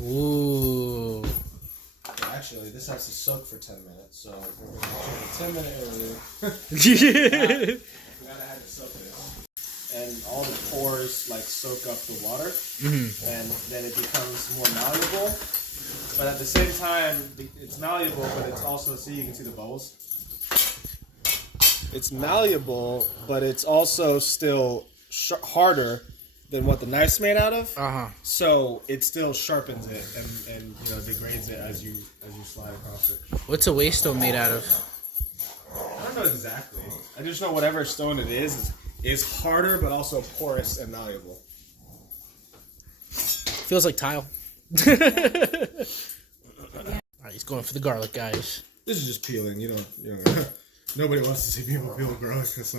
Ooh. Actually, this has to soak for 10 minutes, so we're going to check a 10-minute earlier. We gotta have it soak it. And all the pores like soak up the water, and then it becomes more malleable. But at the same time, it's malleable, but it's also, see, you can see the bubbles. It's malleable, but it's also still harder than what the knife's made out of. So it still sharpens it and you know, degrades it as you slide across it. What's a waste stone made out of? I don't know exactly. I just know whatever stone it is harder, but also porous and malleable. Feels like tile. Alright, he's going for the garlic, guys. This is just peeling. You don't nobody wants to see people peel garlic. Because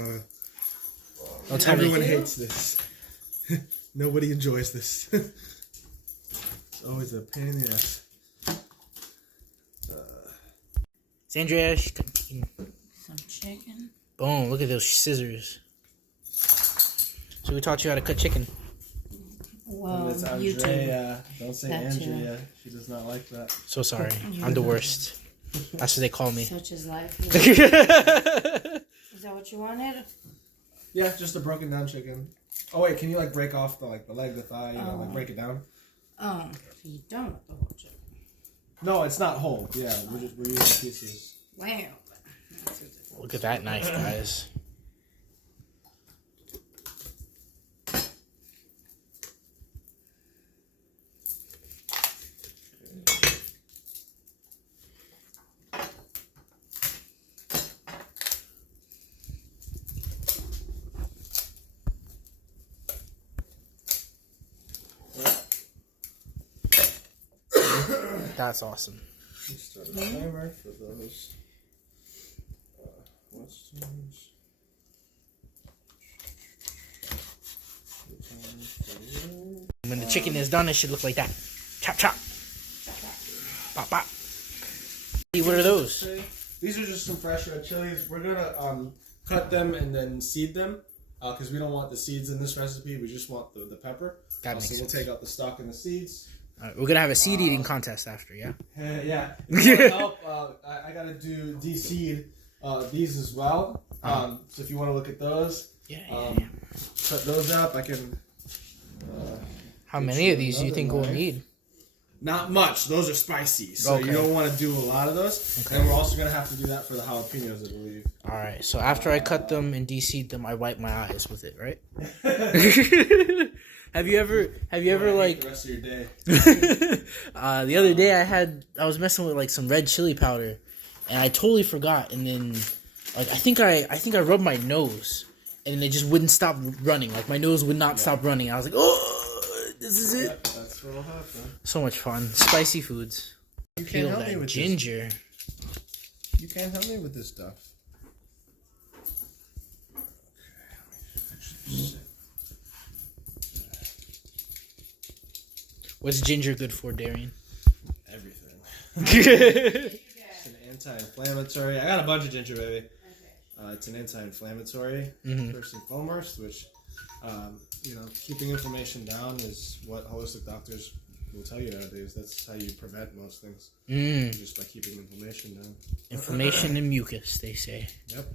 everyone hates this. Nobody enjoys this. It's always a pain in the ass. Sandra, some chicken. boom, look at those scissors. So we taught you how to cut chicken. Well, it's Andrea. Don't say Andrea. She does not like that. So sorry. I'm the worst. That's what they call me. Such is life. Is that what you wanted? Yeah, just a broken down chicken. Oh wait, can you like break off the leg, the thigh, like break it down? So you don't want the whole chicken. No, it's not whole. Yeah, we're using pieces. Wow. Look at that knife, guys. That's awesome. Start the timer for those westerns. When the chicken is done, it should look like that. Chop, chop. Bop, bop. What are those? These are just some fresh red chilies. We're gonna cut them and then seed them because we don't want the seeds in this recipe. We just want the pepper. That makes sense. We'll take out the stalk and the seeds. We're gonna have a seed eating contest after, yeah? Yeah. If you want help, I gotta do de-seed these as well. So if you want to look at those, cut those up. I can. How many of these do you think we'll need? Not much. Those are spicy, so you don't want to do a lot of those. Okay. And we're also gonna have to do that for the jalapenos, I believe. All right. So after I cut them and de-seed them, I wipe my eyes with it, right? Have you ever like the rest of your day? The other day I was messing with like some red chili powder, and I totally forgot. And then like I think I rubbed my nose, and it just wouldn't stop running. Like my nose would not stop running. I was like, oh, this is it. Yep, that's what will happen. So much fun. Spicy foods. You can't help me with ginger. This. You can't help me with this stuff. Okay, What's ginger good for, Darien? Everything. It's an anti-inflammatory. I got a bunch of ginger, baby. It's an anti-inflammatory, first and foremost, which, keeping inflammation down is what holistic doctors will tell you nowadays. That's how you prevent most things. Just by keeping inflammation down. Inflammation and mucus, they say. Yep.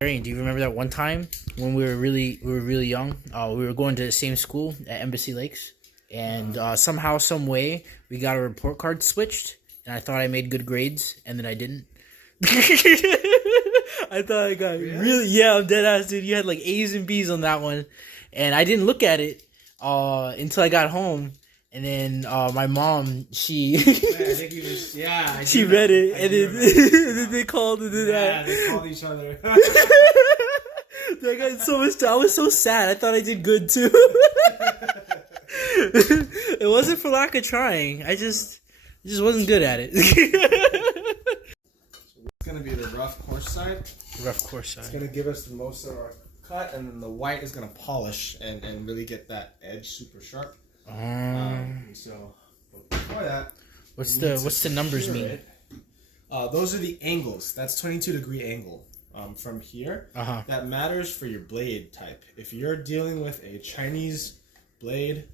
Darien, do you remember that one time when we were really young? We were going to the same school at Embassy Lakes, and somehow, some way, we got a report card switched, and I thought I made good grades, and then I didn't. I thought I got I'm dead ass, dude. You had like A's and B's on that one, and I didn't look at it until I got home. And then my mom, she she read it, and then they called, and then they called each other. I got so much. I was so sad. I thought I did good too. It wasn't for lack of trying. I just wasn't good at it. So it's gonna be the rough coarse side. Rough coarse side. It's gonna give us the most of our cut, and then the white is gonna polish and really get that edge super sharp. So before that, what's the numbers mean? Those are the angles. That's 22-degree angle. from here, Uh-huh. that matters for your blade type. If you're dealing with a Chinese blade,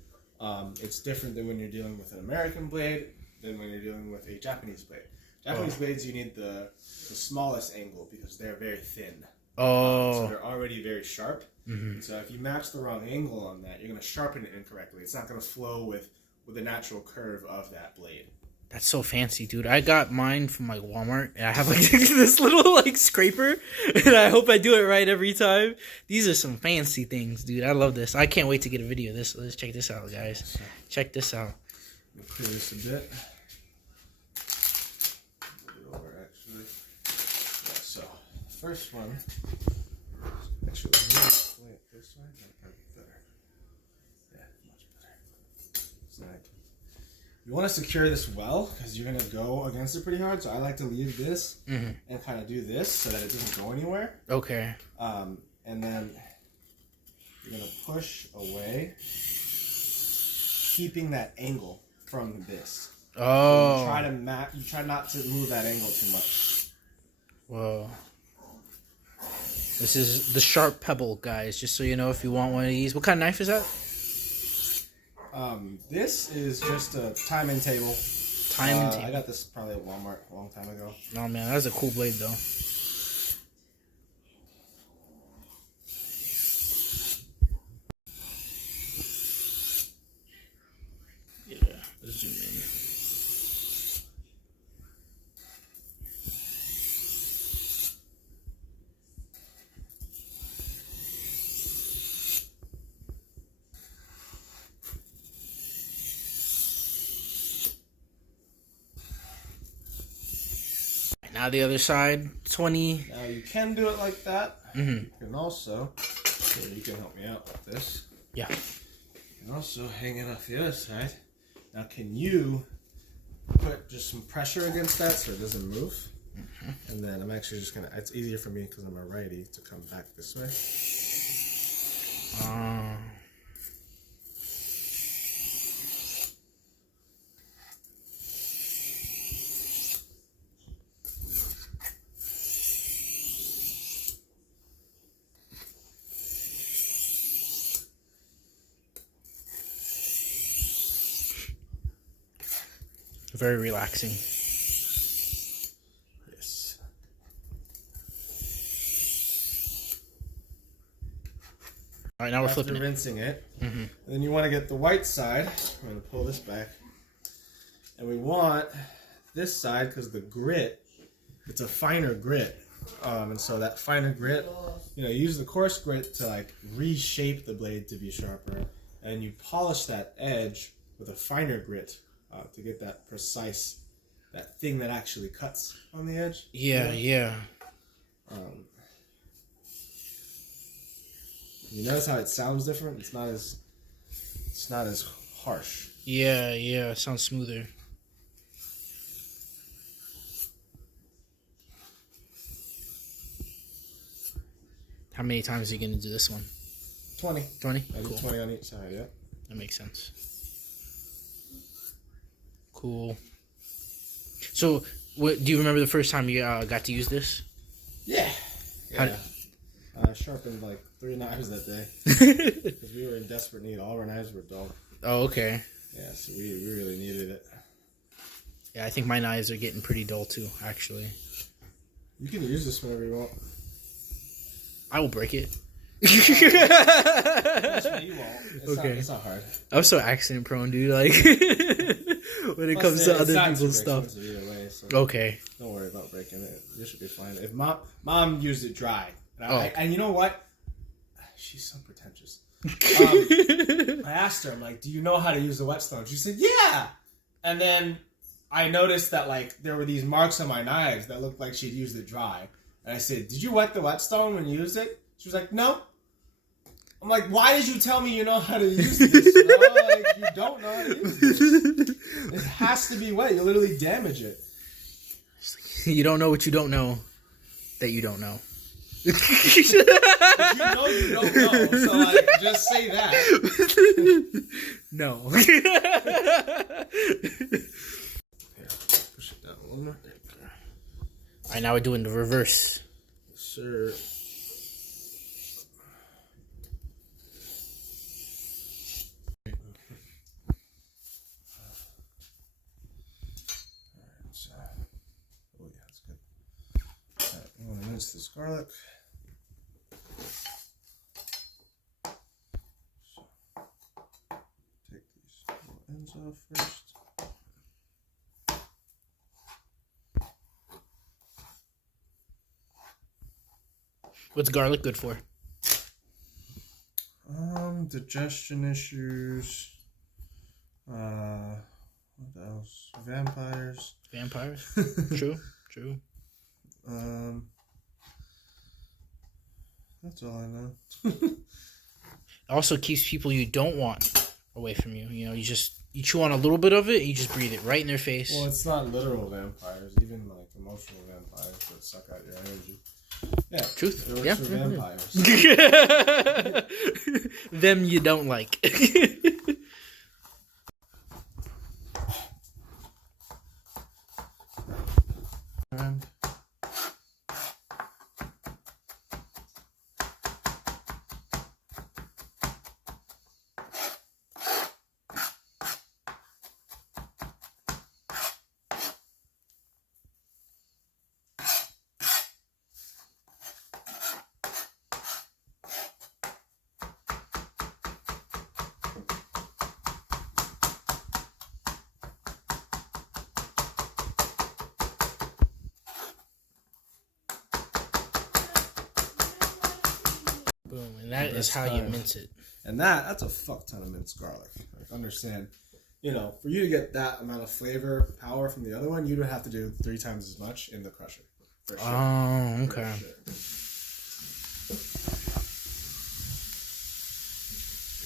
it's different than when you're dealing with an American blade than when you're dealing with a Japanese blade. Japanese blades, you need the smallest angle because they're very thin. So they're already very sharp. And so if you match the wrong angle on that, you're going to sharpen it incorrectly. It's not going to flow with the natural curve of that blade. That's so fancy, dude. I got mine from like Walmart, and I have like this little like scraper, and I hope I do it right every time. These are some fancy things, dude. I love this. I can't wait to get a video of this. Let's check this out, guys. Check this out. We'll clear this a bit. Move it over, actually. Yeah, so the first one. Actually, wait, this way might be better. Yeah, much better. It's like. You want to secure this well because you're going to go against it pretty hard. So I like to leave this and kind of do this so that it doesn't go anywhere. Okay. And then you're going to push away, keeping that angle from this. Oh. So you try not to move that angle too much. Whoa. This is the sharp pebble, guys. Just so you know, if you want one of these. What kind of knife is that? This is just a timing table. Timing table. I got this probably at Walmart a long time ago. Oh man, that's a cool blade though. Yeah, let's zoom in. Now the other side, 20. Now you can do it like that. You can also, here, you can help me out with this. Yeah. You can also hang it off the other side. Now can you put just some pressure against that so it doesn't move? And then I'm actually just gonna, it's easier for me because I'm a righty to come back this way. Very relaxing. Yes. All right, now we're After flipping it. rinsing it, and then you want to get the white side. I'm going to pull this back, and we want this side because the grit, it's a finer grit, and so that finer grit, use the coarse grit to like reshape the blade to be sharper, and you polish that edge with a finer grit to get that precise, that thing that actually cuts on the edge. Yeah. You notice how it sounds different? It's not as harsh. Yeah, it sounds smoother. How many times are you going to do this one? 20. 20? I do Cool. 20 on each side, yeah. That makes sense. Cool. So, do you remember the first time you got to use this? Yeah. How- I sharpened like 3 knives that day because we were in desperate need. All our knives were dull. Oh, okay. Yeah, so we really needed it. Yeah, I think my knives are getting pretty dull too, actually. You can use this whenever you want. I will break it. Actually, you won't. Okay. It's not hard. I'm so accident prone, dude. Like, when it comes to It's other not people's super stuff. expensive either way, so Okay. don't worry about breaking it. You should be fine. If mom used it dry, Oh. and you know what? She's so pretentious. I asked her, I'm like, do you know how to use the whetstone? She said, yeah. And then I noticed that like there were these marks on my knives that looked like she'd used it dry. And I said, did you wet the whetstone when you used it? She was like, no. I'm like, why did you tell me you know how to use this? Like, you don't know how to use this. It has to be wet. You literally damage it. You don't know what you don't know that you don't know. But you know you don't know, so like, just say that. No. Here, push it down a little more. Alright, now we're doing the reverse. Yes, sir. Oh yeah, that's good. Alright, I'm gonna mince this garlic. So, take these little ends off first. What's garlic good for? Digestion issues. What else? Vampires. Vampires. True. True. That's all I know. Also keeps people you don't want away from you. You know, you chew on a little bit of it and you just breathe it right in their face. Well, it's not literal vampires, even like emotional vampires that suck out your energy. Yeah, truth. It works Yeah. for vampires. Them you don't like. And Boom, and that is how you mince it. And that's a fuck ton of minced garlic. Like, understand, you know, for you to get that amount of flavor power from the other one, you'd have to do 3 times as much in the crusher. For sure. Oh, okay. For sure.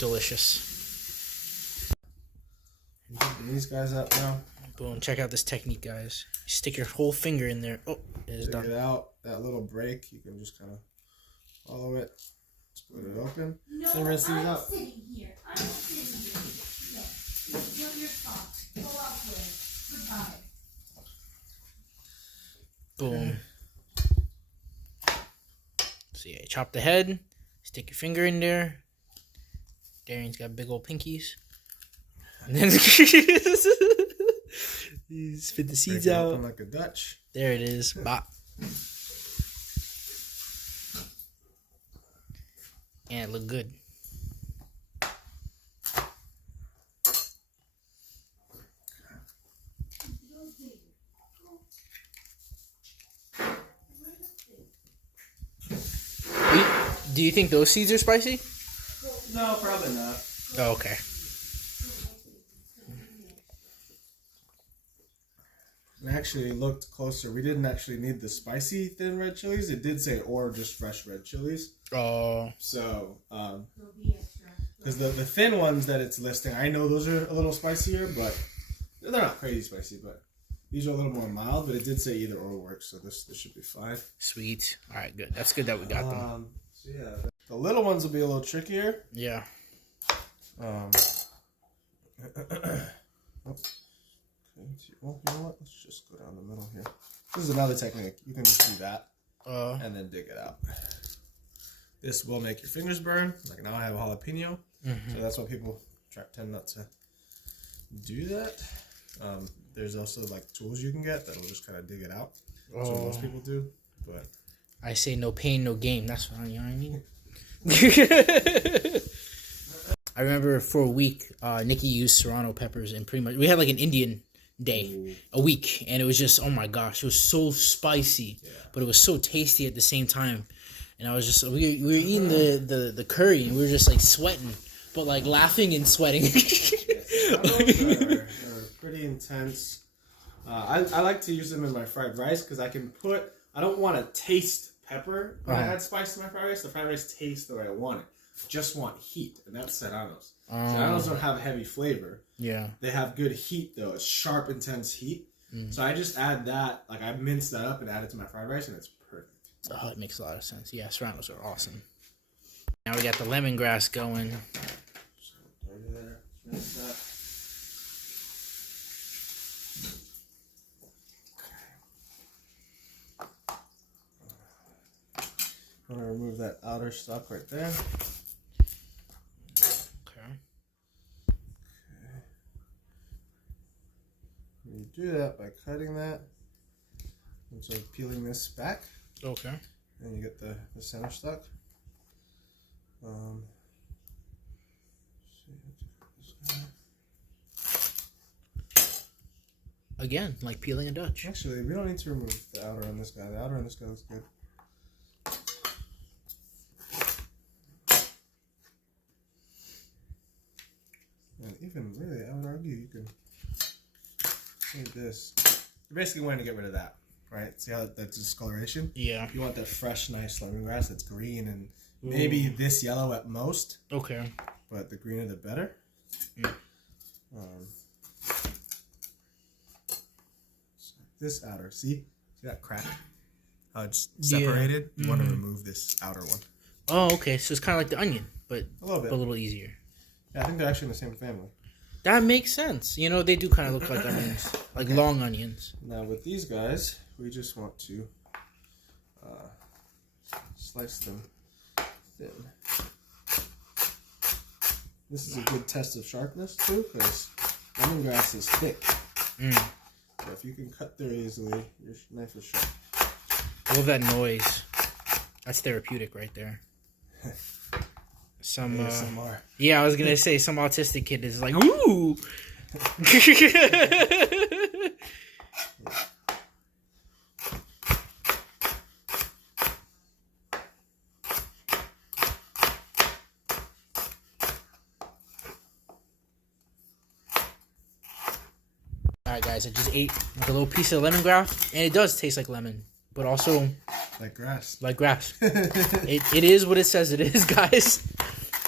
Delicious. These guys up now. Boom, check out this technique, guys. You stick your whole finger in there. Oh, it is Take done. it out. That little break, you can just kind of follow it. Split it open. No, Then rinse these I'm out. sitting here. I'm sitting here. No, it's not your spot. Go elsewhere. Goodbye. Boom. So yeah, chop the head. Stick your finger in there. Darien's got big old pinkies. And then you spit the seeds Break it out. open like a Dutch. There it is. Bop. And it looked good. Do you think those seeds are spicy? No, probably not. Oh, okay. I actually looked closer. We didn't actually need the spicy thin red chilies. It did say or just fresh red chilies. Oh. So, because the thin ones that it's listing, I know those are a little spicier, but they're not crazy spicy. But these are a little more mild. But it did say either or works, so this should be fine. Sweet. All right, good. That's good that we got them. So yeah, the little ones will be a little trickier. Yeah. Oh. Well, you know what? Let's just go down the middle here. This is another technique. You can just do that and then dig it out. This will make your fingers burn. Like now I have a jalapeno. So that's why people tend not to do that. There's also like tools you can get that'll just kind of dig it out. That's what most people do. But I say no pain, no game. That's what, you know what I mean? I remember for a week, Nikki used serrano peppers and pretty much we had like an Indian day a week, and it was just, oh my gosh, it was so spicy, but it was so tasty at the same time. And I was just we were eating the curry and we were just like sweating, but like laughing and sweating. are pretty intense. I like to use them in my fried rice because I don't want to taste pepper when I add spice to my fried rice. The fried rice tastes the way I want it. Just want heat, and that's serranos. Serranos don't have heavy flavor. Yeah. They have good heat, though. It's sharp, intense heat. So I just add that. Like, I mince that up and add it to my fried rice, and it's perfect. Oh, it makes a lot of sense. Yeah, serranos are awesome. Now we got the lemongrass going. So, dirty there. Rinse that. I'm gonna remove that outer stalk right there. Okay. You do that by cutting that, and so peeling this back. Okay. And you get the center stalk. Again, like peeling a Dutch. Actually, we don't need to remove the outer on this guy. The outer on this guy looks good. And even really, I would argue you can take this. You're basically wanting to get rid of that, right? See how that's discoloration? Yeah. You want that fresh, nice lemongrass that's green and maybe this yellow at most. Okay. But the greener the better. Mm. This outer, see that crack? How it's separated? Yeah. You want to remove this outer one. Oh, okay. So it's kind of like the onion, but A little bit. a little easier. Yeah, I think they're actually in the same family. That makes sense. You know, they do kind of look like onions, like long onions. Now with these guys, we just want to slice them thin. This is a good test of sharpness too, because lemongrass is thick. Mm. So if you can cut there easily, your knife is sharp. I love that noise. That's therapeutic right there. Some ASMR. yeah, I was gonna say some autistic kid is like, ooh. Alright guys, I just ate like a little piece of lemongrass, and it does taste like lemon, but also Like grass. like grass. It is what it says it is, guys.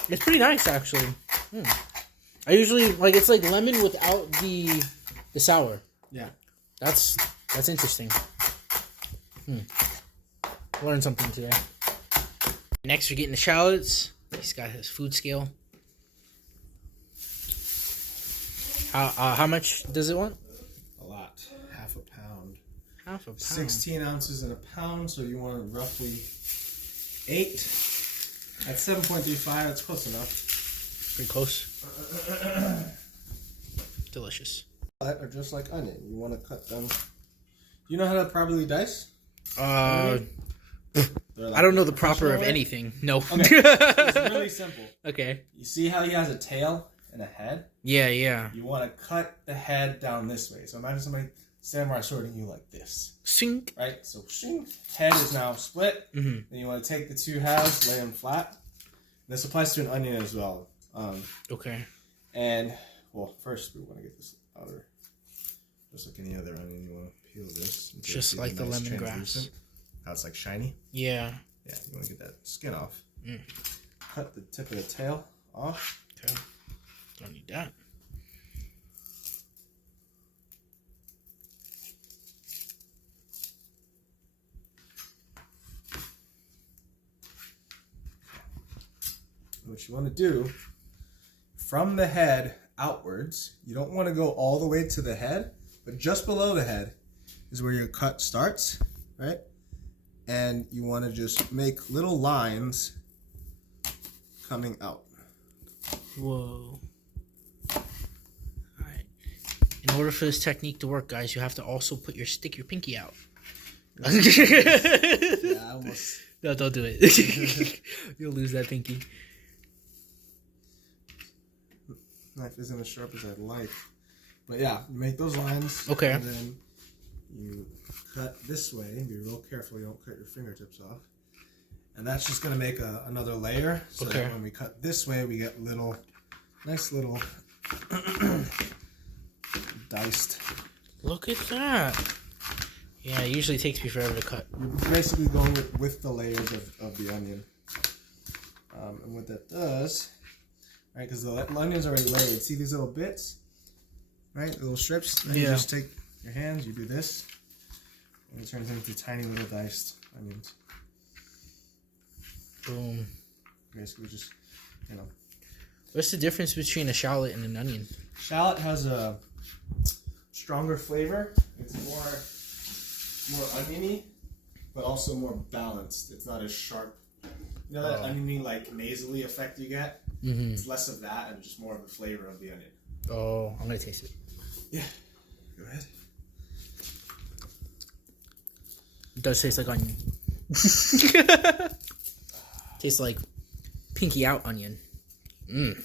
It's pretty nice actually. I usually like it's like lemon without the sour. Yeah. That's interesting. Learned something today. Next we're getting the shallots. He's got his food scale. How much does it want? A lot. Half a pound. Half a pound. 16 ounces in a pound, so you want roughly 8. At 7.35, that's close enough. Pretty close. Delicious. Are just like onion. You want to cut them. Do you know how to properly dice? I Like don't know the proper of professional way? anything. No. Okay. It's really simple. Okay. You see how he has a tail and a head? Yeah. You want to cut the head down this way. So imagine somebody samurai swording you like this. Sink. Right? So shing, head is now split. Mm-hmm. Then you want to take the two halves, lay them flat. This applies to an onion as well. Okay. And, well, first we want to get this outer. Just like any other onion, you want to peel this. Just like the lemongrass. How it's like shiny. Yeah. Yeah, you want to get that skin off. Mm. Cut the tip of the tail off. Okay. Don't need that. What you want to do, from the head outwards, you don't want to go all the way to the head, but just below the head is where your cut starts, right? And you want to just make little lines coming out. Whoa. Alright. In order for this technique to work, guys, you have to also stick your pinky out. Yeah, I almost... No, don't do it. You'll lose that pinky. Knife isn't as sharp as I'd like. But yeah, you make those lines. Okay. And then you cut this way. Be real careful you don't cut your fingertips off. And that's just going to make another layer. So Okay. that when we cut this way, we get nice little diced. Look at that. Yeah, it usually takes me forever to cut. You're basically going with the layers of the onion. And what that does, right, because the onion's already laid. See these little bits? Right, little strips? Then you just take your hands, you do this, and it turns into tiny little diced onions. Boom. Basically just, What's the difference between a shallot and an onion? Shallot has a stronger flavor. It's more oniony, but also more balanced. It's not as sharp You know that oniony like nasally effect you get? Mm-hmm. It's less of that and just more of the flavor of the onion. Oh, I'm gonna taste it. Yeah. Go ahead. It does taste like onion. Tastes like pinky out onion. Mmm.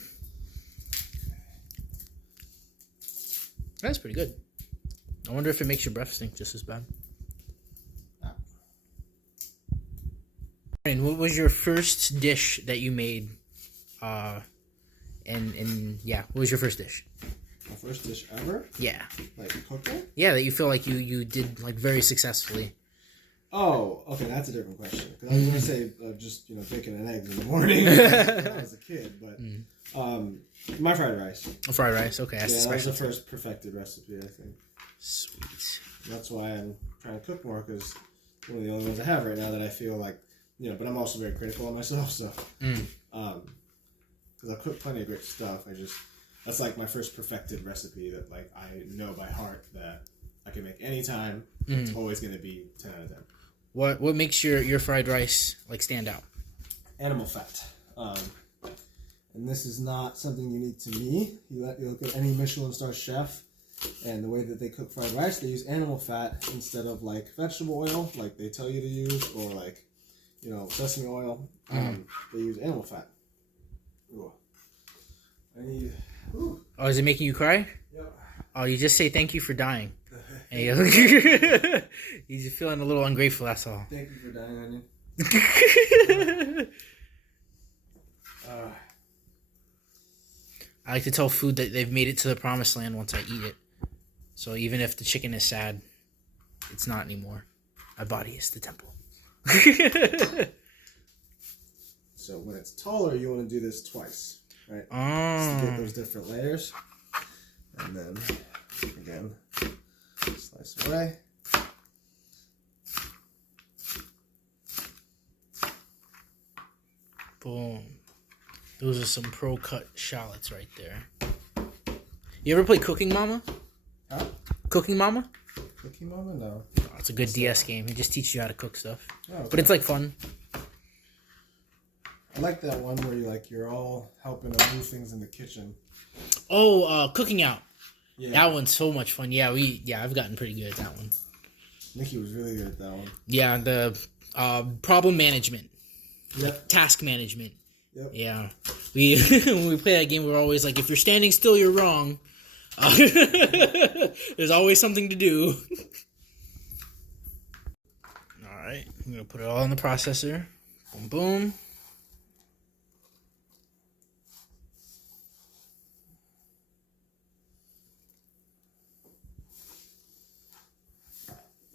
That's pretty good. I wonder if it makes your breath stink just as bad. And what was your first dish that you made? And yeah, what was your first dish? My first dish ever? Yeah. Like cooking? Yeah, that you feel like you did like very successfully. Oh, okay, that's a different question. Because I was going to say just, bacon and eggs in the morning when I was a kid. But my fried rice. Fried rice, okay. That's that was the first perfected recipe, I think. Sweet. That's why I'm trying to cook more, because one of the only ones I have right now that I feel like, but I'm also very critical of myself, so. Because I've cooked plenty of great stuff. That's like my first perfected recipe that like I know by heart that I can make anytime. It's always going to be 10 out of 10. What makes your fried rice like stand out? Animal fat. And this is not something unique to me. You look at any Michelin star chef, and the way that they cook fried rice, they use animal fat instead of like vegetable oil, like they tell you to use, or like sesame oil. They use animal fat. Ooh. Ooh. Oh, is it making you cry? Yep. Oh, you just say thank you for dying. Hey, he's feeling a little ungrateful, that's all. Thank you for dying, onion. I like to tell food that they've made it to the promised land once I eat it. So even if the chicken is sad, it's not anymore. My body is the temple. So when it's taller, you want to do this twice, right? Oh. Just to get those different layers. And then, again, slice away. Boom. Those are some pro-cut shallots right there. You ever play Cooking Mama? Huh? Cooking Mama? Cooking Mama? No. Oh, it's a good DS game. It just teaches you how to cook stuff. Oh, okay. But it's like fun. I like that one where you're all helping to move things in the kitchen. Oh, Cooking Out. Yeah. That one's so much fun. Yeah, I've gotten pretty good at that one. Nikki was really good at that one. Yeah, the problem management. Yep. Task management. Yep. Yeah. When we play that game, we're always like, if you're standing still, you're wrong. There's always something to do. Alright, I'm going to put it all in the processor. Boom, boom.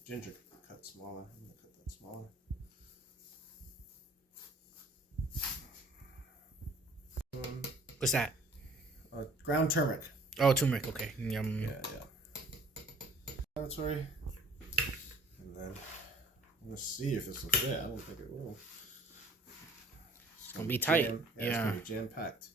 Ginger cut smaller. I'm going to cut that smaller. What's that? Ground turmeric. Oh, turmeric. Okay. Yum. Yeah. Sorry. And then I'm going to see if this will fit. I don't think it will. It's going to be tight. Yeah. It's going to be jam-packed.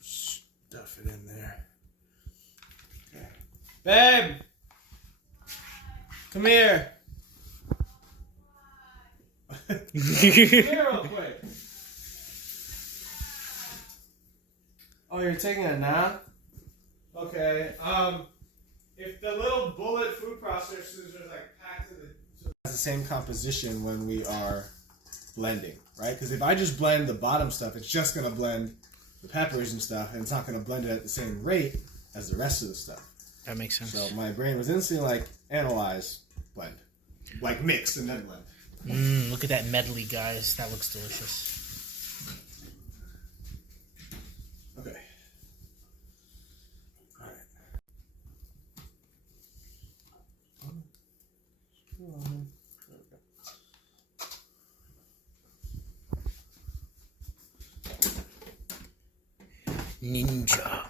Stuff it in there. Okay. Babe! Come here! Come here real quick. Oh, you're taking a nap? Okay. If the little bullet food processors are like packed to the same composition when we are blending, right? Because if I just blend the bottom stuff, it's just gonna blend the peppers and stuff, and it's not gonna blend it at the same rate as the rest of the stuff. That makes sense. So my brain was instantly like, analyze, blend, like mix and then blend. Look at that medley, guys. That looks delicious. Okay. All right. Ninja.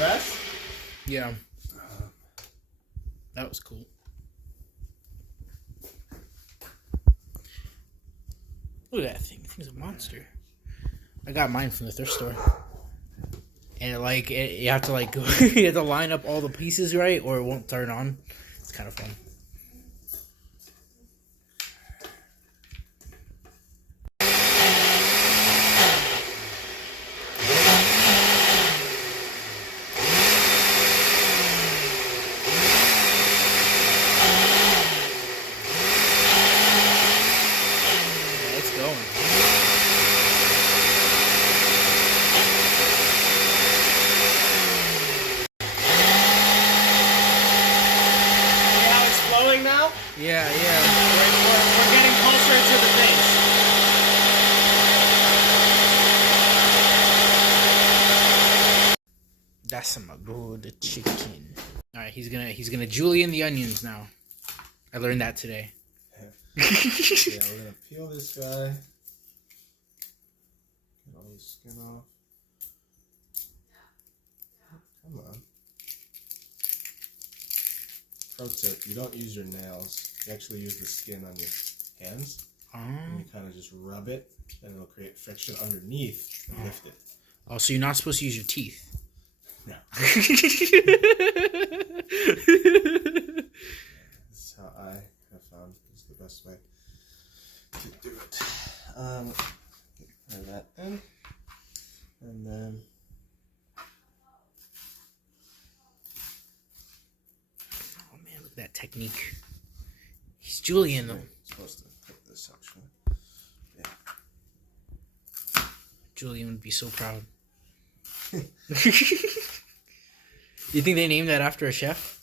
rest. Yeah. That was cool. Look at that thing. The thing's a monster. I got mine from the thrift store. And you have to like you have to line up all the pieces right, or it won't turn on. It's kind of fun. Yeah, it's going. Now? Yeah, yeah. We're getting closer to the base. That's some good chicken. All right, he's gonna julienne the onions now. I learned that today. Yeah, we're gonna peel this guy. Get all the skin off. Come on. Pro tip: you don't use your nails. You actually use the skin on your hands. And you kind of just rub it, and it'll create friction underneath and lift it. Oh, so you're not supposed to use your teeth? No. This is how I have found is the best way to do it. Get that in, and then. Oh man, look at that technique. He's julienne them. Supposed to put this actually. Yeah. Julian would be so proud. You think they named that after a chef?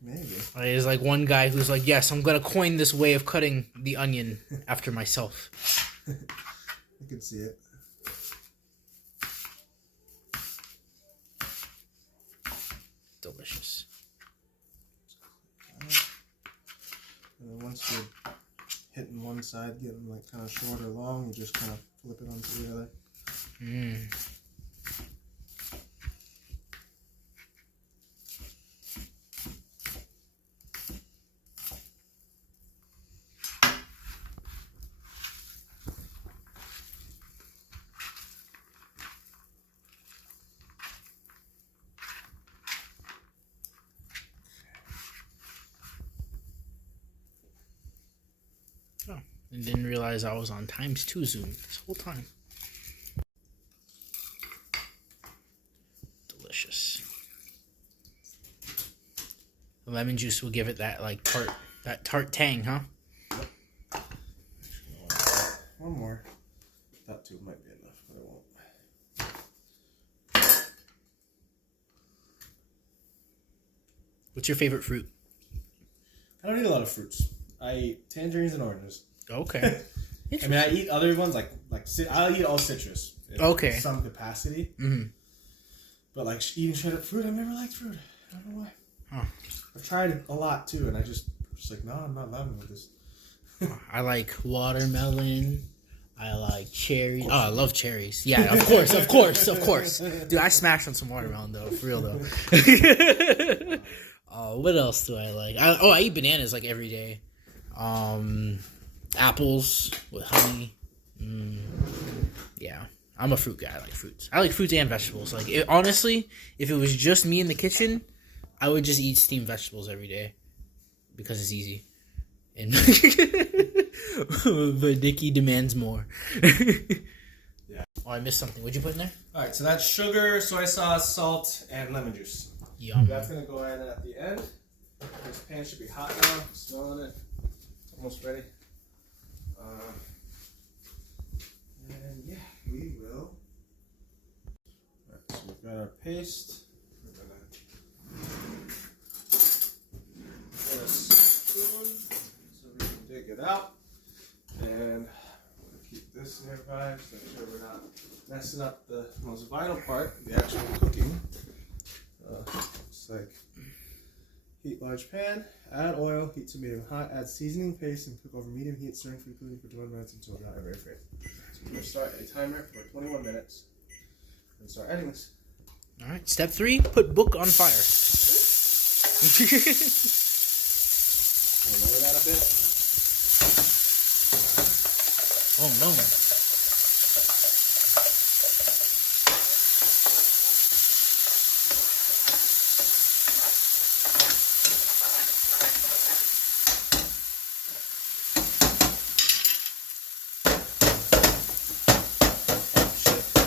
Maybe. There's like one guy who's like, yes, I'm gonna coin this way of cutting the onion after myself. I can see it. Delicious. And then once you're hitting one side, getting like kind of short or long, you just kind of flip it onto the other. Mmm. Oh, and didn't realize I was on ×2 Zoom this whole time. Delicious. The lemon juice will give it that like tart tang, huh? One more. That too might be enough, but it won't. What's your favorite fruit? I don't eat a lot of fruits. I eat tangerines and oranges. Okay. I mean, I eat other ones like I'll eat all citrus. Okay. In some capacity. Mm-hmm. But like eating shredded fruit, I've never liked fruit. I don't know why. Huh. I've tried it a lot too, and I just like, no, I'm not loving with this. I like watermelon. I like cherries. Oh, I love cherries. Yeah, of course. Dude, I smashed on some watermelon though, for real though. What else do I like? I eat bananas like every day. Apples with honey. Yeah, I'm a fruit guy. I like fruits. I like fruits and vegetables. Like honestly, if it was just me in the kitchen, I would just eat steamed vegetables every day because it's easy. And but Nikki demands more. Yeah. Oh, I missed something. What'd you put in there? All right, so that's sugar, soy sauce, salt, and lemon juice. Yum. That's gonna go in at the end. This pan should be hot now. I'm smelling it. It's almost ready. And yeah, we will. All right, so we've got our paste. We're gonna get a spoon so we can dig it out. And we'll keep this nearby to make sure we're not messing up the most vital part, the actual cooking. It's like heat large pan, add oil, heat to medium hot, add seasoning paste, and cook over medium heat, stirring frequently for 21 minutes until dry or very great. So we're going to start a timer for 21 minutes and start adding this. All right. Step 3: put book on fire. Lower that a bit. Oh no.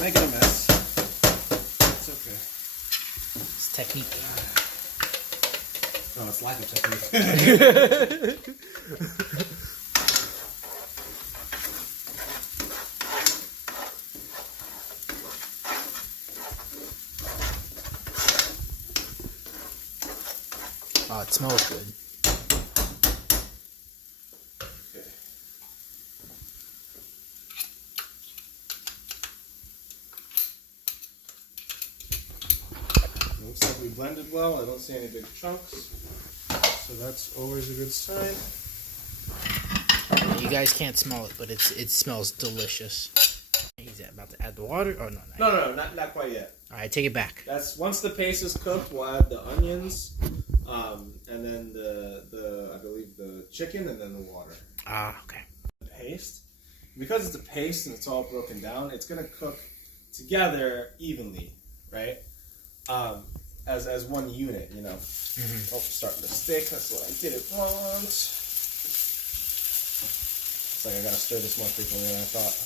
Making a mess. It's okay. It's technique. No, it's lack of technique. Oh, it smells good. Okay. Looks like we blended well. I don't see any big chunks. So that's always a good sign. You guys can't smell it, but it smells delicious. He's about to add the water. Oh no! No, not quite yet. All right, take it back. That's once the paste is cooked, we'll add the onions, and then the I believe the chicken, and then the water. Ah, okay. The paste, because it's a paste and it's all broken down, it's gonna cook together evenly, right? As one unit, you know. Mm-hmm. Oh, starting to stick. That's what I didn't want. It's like I gotta stir this more frequently than I thought.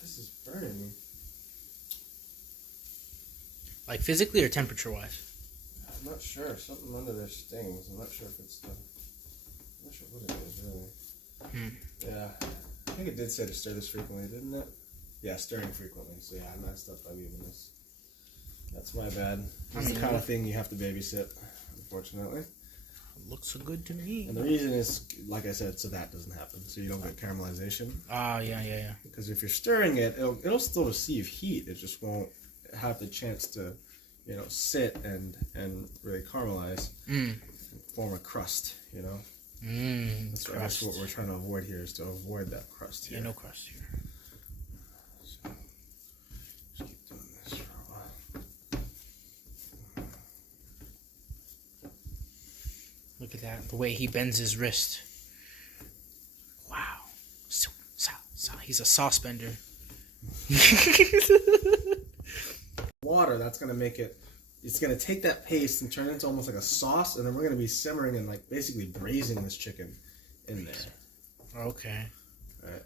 This is burning me. Like physically or temperature-wise? I'm not sure. Something under there stings. I'm not sure if it's the. I'm not sure what it is really. Yeah, I think it did say to stir this frequently, didn't it? Yeah, stirring frequently. So yeah, I messed up by leaving this. That's my bad. It's the kind of thing you have to babysit, unfortunately. Looks so good to me. And the reason is, like I said, so that doesn't happen. So you don't get caramelization. Ah, yeah. Because if you're stirring it, it'll still receive heat. It just won't have the chance to, you know, sit and really caramelize and form a crust, you know. That's what we're trying to avoid here, is to avoid that crust here. Yeah, no crust here. So, just keep doing this for a while. Look at that, the way he bends his wrist. Wow. He's a sauce bender. Water, that's going to make it, it's going to take that paste and turn it into almost like a sauce, and then we're going to be simmering and like basically braising this chicken in there. Okay. All right.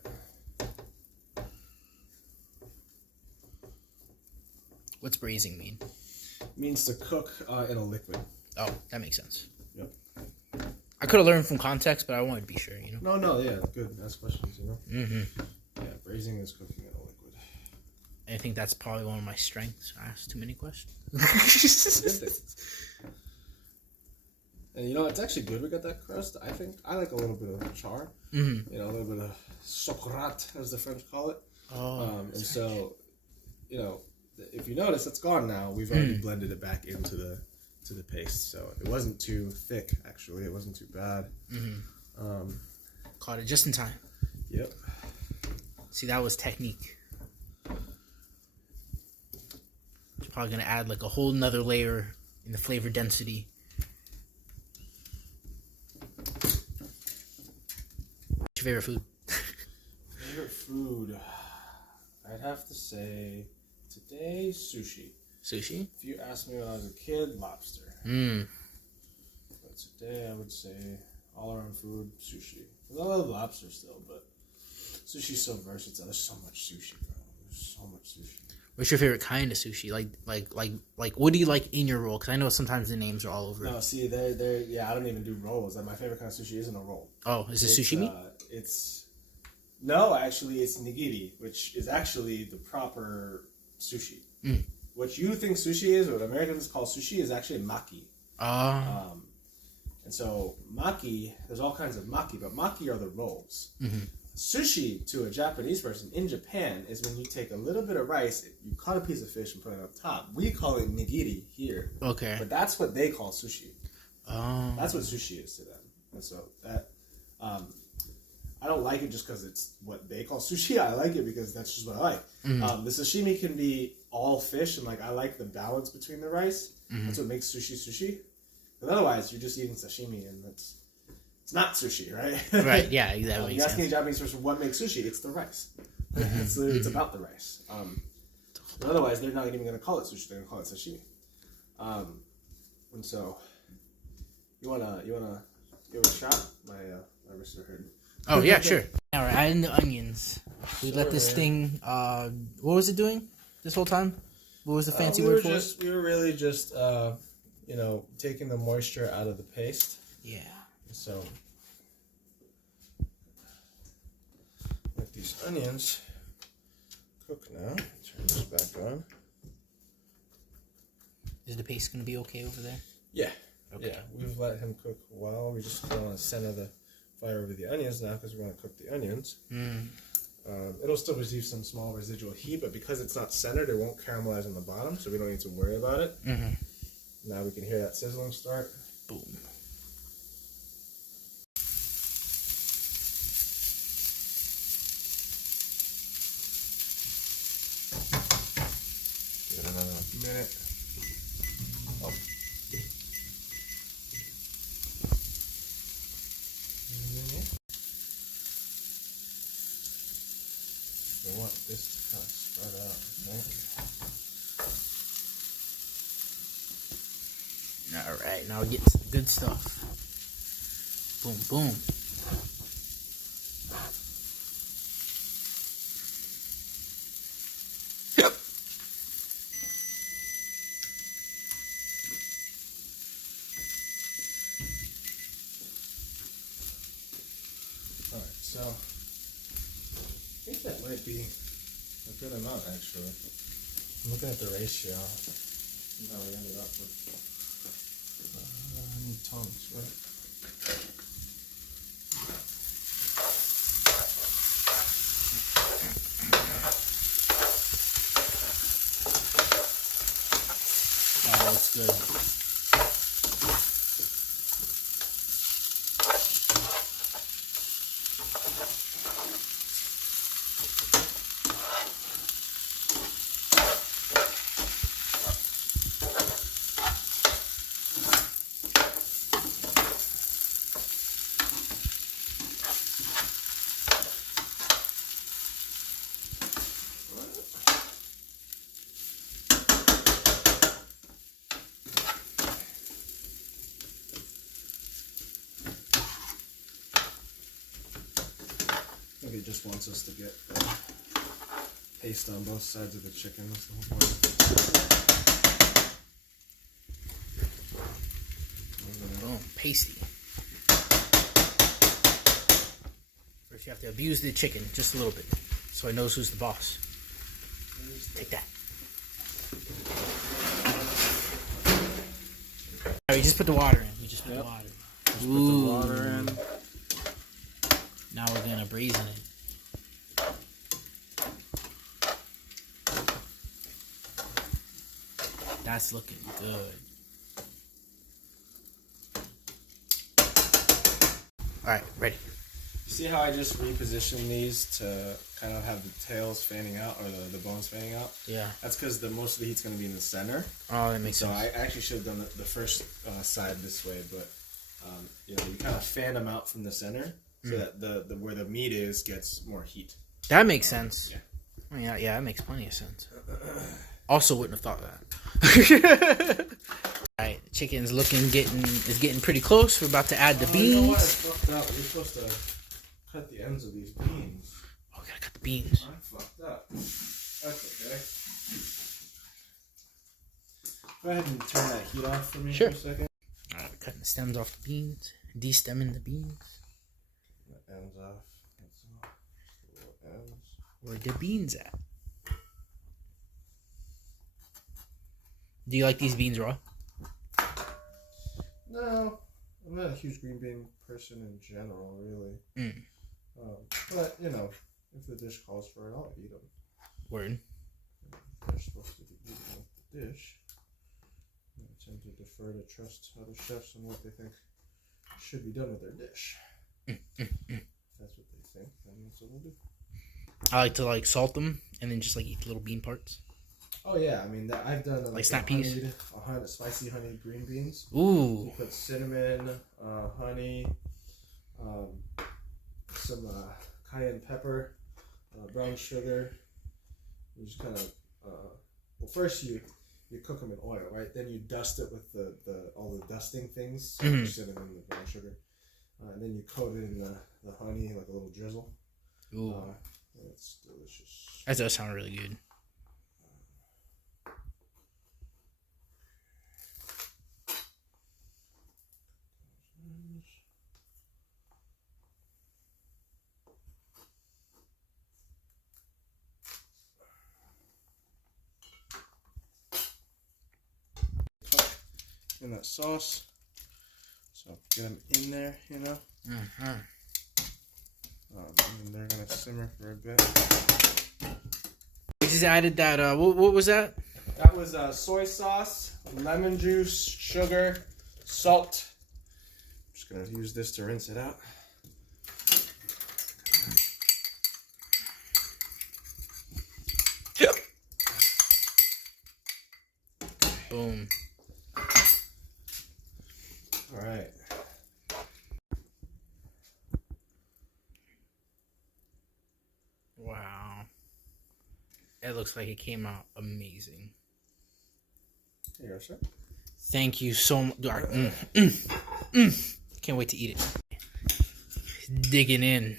What's braising mean? It means to cook in a liquid. Oh, that makes sense. Yep. I could have learned from context, but I wanted to be sure, you know? No, yeah, good. Ask questions, you know? Mm-hmm. Yeah, braising is cooking in a liquid. I think that's probably one of my strengths. I ask too many questions. Good thing. And you know, it's actually good we got that crust. I think I like a little bit of char. Mm-hmm. You know, a little bit of socrat, as the French call it. Oh, and so, you know, if you notice, it's gone now. We've already blended it back into the paste, so it wasn't too thick. Actually, it wasn't too bad. Caught it just in time. Yep. See, that was technique. It's probably gonna add like a whole nother layer in the flavor density. What's your favorite food? Favorite food? I'd have to say today sushi. Sushi? If you asked me when I was a kid, lobster. But today I would say all around food, sushi. I love lobster still, but sushi's so versatile. There's so much sushi, bro. There's so much sushi. What's your favorite kind of sushi? Like what do you like in your roll? Because I know sometimes the names are all over. No, see, they're yeah. I don't even do rolls. Like my favorite kind of sushi isn't a roll. Oh, is it sushi? No, actually, it's nigiri, which is actually the proper sushi. What you think sushi is, or what Americans call sushi, is actually maki. And so maki, there's all kinds of maki, but maki are the rolls. Mm-hmm. Sushi to a Japanese person in Japan is when you take a little bit of rice, you cut a piece of fish and put it on top. We call it nigiri here. Okay. But that's what they call sushi. Oh. That's what sushi is to them. And so that, I don't like it just because it's what they call sushi. I like it because that's just what I like. Mm-hmm. The sashimi can be all fish, and like I like the balance between the rice. Mm-hmm. That's what makes sushi. But otherwise, you're just eating sashimi, and it's not sushi, right? Right. Yeah. Exactly. You're asking a Japanese person what makes sushi. It's the rice. Mm-hmm. It's about the rice. But otherwise, they're not even going to call it sushi. They're going to call it sashimi. And so, you wanna give it a shot? My wrists are hurting. Oh yeah, sure. Now we're adding the onions. We let this thing. What was it doing this whole time? What was the fancy word for it? We were really just, taking the moisture out of the paste. Yeah. So, let these onions cook now. Turn this back on. Is the paste gonna be okay over there? Yeah. Okay. Yeah, we've let him cook a while. We just want to center the fire over the onions now because we're going to cook the onions. Mm. It'll still receive some small residual heat, but because it's not centered, it won't caramelize on the bottom, so we don't need to worry about it. Mm-hmm. Now we can hear that sizzling start. Boom. Give it another minute. Oh. We want this to kind of spread out, okay? All right, now we get some good stuff. Boom, boom. Yep. Alright, so I think that might be a good amount actually. I'm looking at the ratio. And how we ended up with I need tongs, right? Oh, that's good. Maybe he just wants us to get paste on both sides of the chicken. That's the whole point. Boom, pasty. First, you have to abuse the chicken just a little bit, so it knows who's the boss. Take that. All right, we just put the water in. We just put the water. Just put the water in. Now we're gonna braisen it. That's looking good. All right, ready. See how I just repositioned these to kind of have the tails fanning out or the bones fanning out? Yeah. That's because most of the heat's going to be in the center. Oh, that makes So sense. I actually should have done the first side this way, but you kind of fan them out from the center so that the where the meat is gets more heat. That makes sense. Yeah. I mean, yeah, that makes plenty of sense. Also, wouldn't have thought that. All right, the chicken's is getting pretty close. We're about to add the beans. You know what? I fucked up. We're supposed to cut the ends of these beans. Oh, we gotta cut the beans. I fucked up. That's okay. Go ahead and turn that heat off for me Sure. for a second. All right, cutting the stems off the beans, de-stemming the beans. The ends off. That's all. Just the little ends. Where the beans at? Do you like these beans raw? No. I'm not a huge green bean person in general, really. Mm. But, you know, if the dish calls for it, I'll eat them. Word. They're supposed to be eaten with the dish. I tend to defer to trust other chefs on what they think should be done with their dish. If that's what they think, then that's what we'll do. I like to like salt them and then just like eat the little bean parts. Oh yeah, I mean I've done like snap peas, spicy honeyed green beans. Ooh. You put cinnamon, honey, some cayenne pepper, brown sugar. You just kind of well, first you cook them in oil, right? Then you dust it with the all the dusting things, the cinnamon, the brown sugar, and then you coat it in the honey like a little drizzle. Ooh. It's delicious. That does sound really good. In that sauce, so get them in there, you know. And they're gonna simmer for a bit. We just added that. What was that? That was soy sauce, lemon juice, sugar, salt. I'm just gonna use this to rinse it out. Boom. All right. Wow. It looks like it came out amazing. Here you go, sir. Thank you so much. Can't wait to eat it. Digging in.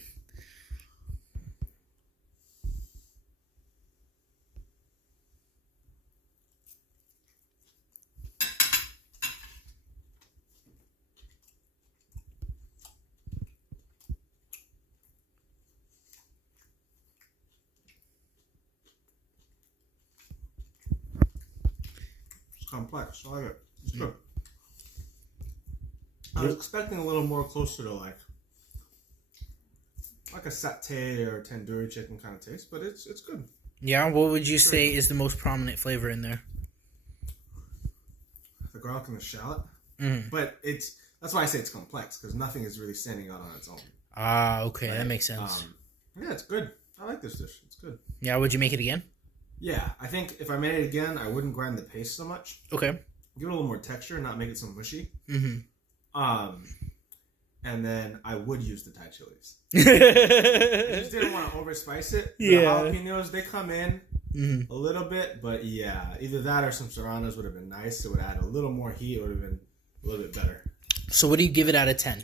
Complex. I like it. It's good. I was expecting a little more closer to like a satay or tandoori chicken kind of taste, but it's good. Yeah, what would you say is the most prominent flavor in there? The garlic and the shallot. But that's why I say it's complex, because nothing is really standing out on its own. Ah, okay, right? That makes sense. Yeah, it's good. I like this dish. It's good. Yeah, would you make it again? Yeah, I think if I made it again, I wouldn't grind the paste so much. Okay. Give it a little more texture and not make it so mushy. And then I would use the Thai chilies. I just didn't want to overspice it. Yeah. The jalapenos, they come in a little bit, but yeah, either that or some serranos would have been nice. It would add a little more heat. It would have been a little bit better. So what do you give it out of 10?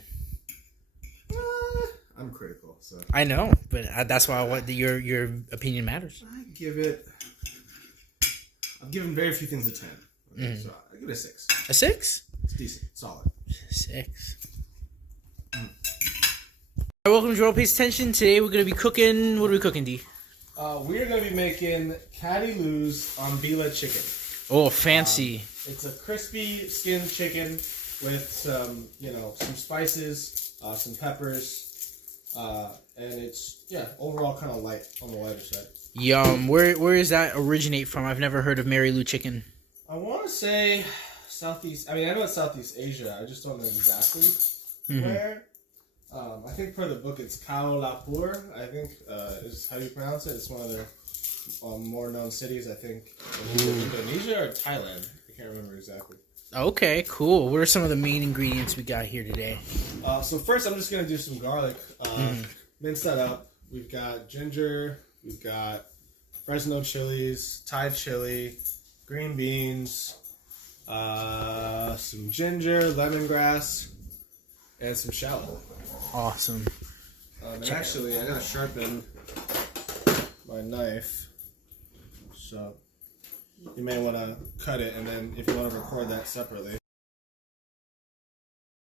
I'm critical, so I know, but that's why I want your opinion matters. I've given very few things a 10. Okay, so I give it a 6. A 6? It's decent, solid. 6. Welcome to Roll Pays Attention. Today we're going to be cooking. What are we cooking, D? We're going to be making Caddy Lou's Ambila chicken. Oh, fancy. It's a crispy skinned chicken with some, some spices, some peppers, and it's, overall kind of light on the lighter side. Yum. Where does that originate from? I've never heard of Mary Lou chicken. I want to say Southeast. I mean, I know it's Southeast Asia. I just don't know exactly where. I think per the book, it's Kuala Lumpur, I think, is how you pronounce it. It's one of their more known cities, I think, in Indonesia or Thailand. I can't remember exactly. Okay, cool. What are some of the main ingredients we got here today? So first, I'm just going to do some garlic. Mince that up. We've got ginger. We've got Fresno chilies, Thai chili, green beans, some ginger, lemongrass, and some shallot. Awesome. And actually, I gotta sharpen my knife, so you may want to cut it, and then if you want to record that separately.